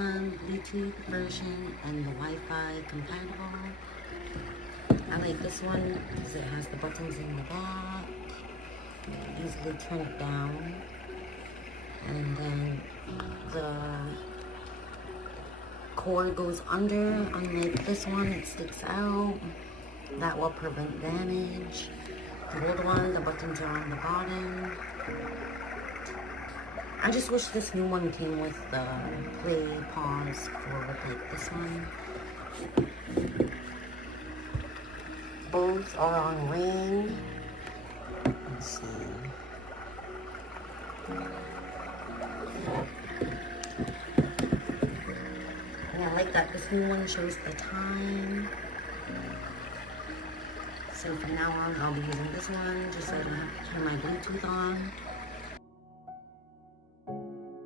Bluetooth version and the Wi-Fi compatible. I like this one because it has the buttons in the back. Easily turn it down. And then the cord goes under. Unlike this one, it sticks out. That will prevent damage. The old one, the buttons are on the bottom. I just wish this new one came with the play, pause, forward like this one. Both are on ring. Let's see. And I like that this new one shows the time. So from now on, I'll be using this one just so I don't have to turn my Bluetooth on.